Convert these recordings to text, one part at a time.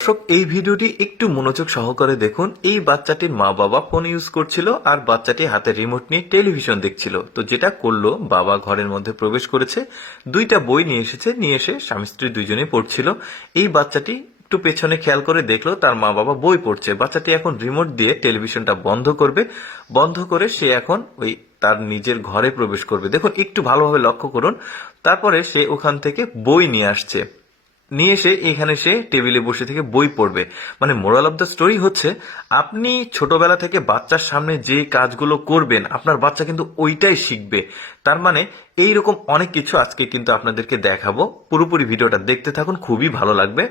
দর্শক, এই ভিডিওটি একটু মনোযোগ সহকারে দেখুন। এই বাচ্চাটির মা বাবা ফোন ইউজ করছিল আর বাচ্চাটি হাতে রিমোট নিয়ে টেলিভিশন দেখছিল। তো যেটা করলো, বাবা ঘরের মধ্যে প্রবেশ করেছে, দুইটা বই নিয়ে এসেছে, নিয়ে এসে স্বামী স্ত্রী দুইজনে পড়ছিল। এই বাচ্চাটি একটু পেছনে খেয়াল করে দেখলো তার মা বাবা বই পড়ছে। বাচ্চাটি এখন রিমোট দিয়ে টেলিভিশনটা বন্ধ করবে, বন্ধ করে সে এখন ওই তার নিজের ঘরে প্রবেশ করবে। দেখুন, একটু ভালোভাবে লক্ষ্য করুন। তারপরে সে ওখান থেকে বই নিয়ে আসছে, নিয়ে এসে এখানে সে টেবিলে বসে থেকে বই পড়বে। মানে মোরাল অফ দ্য স্টোরি হচ্ছে, আপনি ছোটবেলা থেকে বাচ্চার সামনে যে কাজগুলো করবেন আপনার বাচ্চা কিন্তু ওইটাই শিখবে। তার মানে এইরকম অনেক কিছু আজকে কিন্তু আপনাদেরকে দেখাবো। পুরোপুরি ভিডিওটা দেখতে থাকুন, খুবই ভালো লাগবে।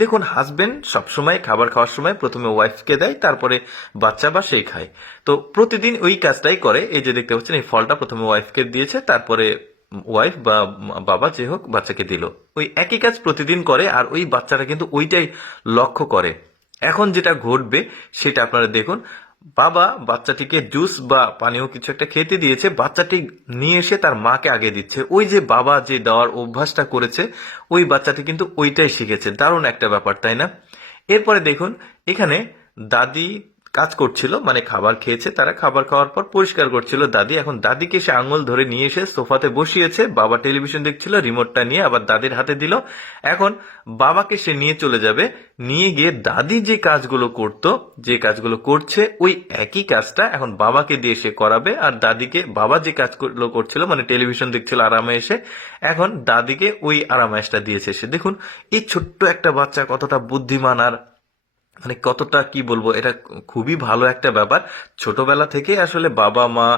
দেখুন, হাজবেন্ড সবসময় খাবার খাওয়ার সময় প্রথমে ওয়াইফকে দেয়, তারপরে বাচ্চা বা সেই খায়। তো প্রতিদিন ওই কাজটাই করে। এই যে দেখতে পাচ্ছেন, এই ফলটা প্রথমে ওয়াইফকে দিয়েছে, তারপরে ওয়াইফ বা বাবা যে হোক বাচ্চাকে দিল। ওই একই কাজ প্রতিদিন করে আর ওই বাচ্চাটা কিন্তু ওইটাই লক্ষ্য করে। এখন যেটা ঘটবে সেটা আপনারা দেখুন। বাবা বাচ্চাটিকে জুস বা পানীয় কিছু একটা খেতে দিয়েছে, বাচ্চাটি নিয়ে এসে তার মাকে আগে দিচ্ছে। ওই যে বাবা যে দেওয়ার অভ্যাসটা করেছে, ওই বাচ্চাটি কিন্তু ওইটাই শিখেছে। দারুণ একটা ব্যাপার, তাই না? এরপরে দেখুন, এখানে দাদি কাজ করছিল, মানে খাবার খেয়েছে, তারা খাবার খাওয়ার পর পরিষ্কার করছিল দাদি। এখন দাদিকে সে আঙুল ধরে নিয়ে এসে সোফাতে বসিয়েছে। বাবা টেলিভিশন দেখছিল, রিমোটটা নিয়ে আবার দাদির হাতে দিল। এখন বাবাকে সে নিয়ে চলে যাবে, নিয়ে গিয়ে দাদি যে কাজগুলো করতো, যে কাজগুলো করছে, ওই একই কাজটা এখন বাবাকে দিয়ে সে করাবে। আর দাদিকে বাবা যে কাজগুলো করছিল, মানে টেলিভিশন দেখছিল আরামে এসে, এখন দাদিকে ওই আরামায়েশটা দিয়েছে সে। দেখুন, এই ছোট্ট একটা বাচ্চা কতটা বুদ্ধিমান আর মানে কতটা কি বলবো, এটা খুবই ভালো একটা ব্যাপার। ছোটবেলা থেকে আসলে বাবা মা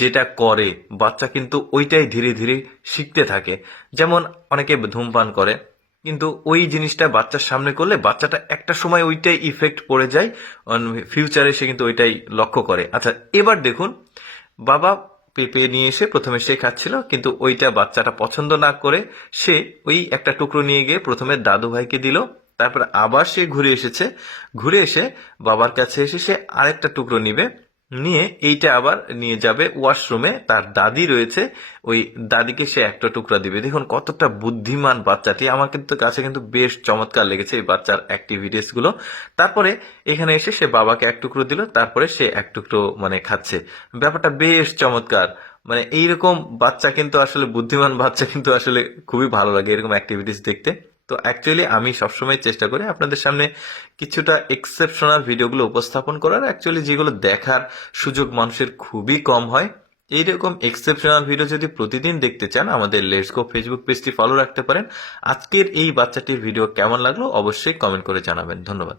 যেটা করে বাচ্চা কিন্তু ওইটাই ধীরে ধীরে শিখতে থাকে। যেমন অনেকে ধূমপান করে, কিন্তু ওই জিনিসটা বাচ্চার সামনে করলে বাচ্চাটা একটা সময় ওইটাই ইফেক্ট পড়ে যায়, ফিউচারে সে কিন্তু ওইটাই লক্ষ্য করে। আচ্ছা, এবার দেখুন, বাবা পেঁপে নিয়ে এসে প্রথমে সে খাচ্ছিল, কিন্তু ওইটা বাচ্চাটা পছন্দ না করে সে ওই একটা টুকরো নিয়ে গিয়ে প্রথমে দাদু ভাইকে দিল। তারপর আবার সে ঘুরে এসেছে, ঘুরে এসে বাবার কাছে এসে সে আরেকটা টুকরো নিবে, নিয়ে এইটা আবার নিয়ে যাবে ওয়াশরুমে। তার দাদি রয়েছে, ওই দাদিকে সে একটা টুকরা দিবে। দেখুন কতটা বুদ্ধিমান বাচ্চাটি। আমার কিন্তু কাছে কিন্তু বেশ চমৎকার লেগেছে এই বাচ্চার অ্যাক্টিভিটিস গুলো। তারপরে এখানে এসে সে বাবাকে এক টুকরো দিল, তারপরে সে এক টুকরো মানে খাচ্ছে। ব্যাপারটা বেশ চমৎকার। মানে এইরকম বাচ্চা কিন্তু আসলে, বুদ্ধিমান বাচ্চা কিন্তু আসলে খুবই ভালো লাগে এরকম অ্যাক্টিভিটিস দেখতে। তো অ্যাকচুয়ালি আমি সবসময় চেষ্টা করি আপনাদের সামনে কিছুটা এক্সেপশনাল ভিডিওগুলো উপস্থাপন করার। অ্যাকচুয়ালি যেগুলো দেখার সুযোগ মানুষের খুবই কম হয়। এইরকম এক্সেপশনাল ভিডিও যদি প্রতিদিন দেখতে চান, আমাদের লেটস গো ফেসবুক পেজটি ফলো রাখতে পারেন। আজকের এই বাচ্চাটির ভিডিও কেমন লাগলো অবশ্যই কমেন্ট করে জানাবেন। ধন্যবাদ।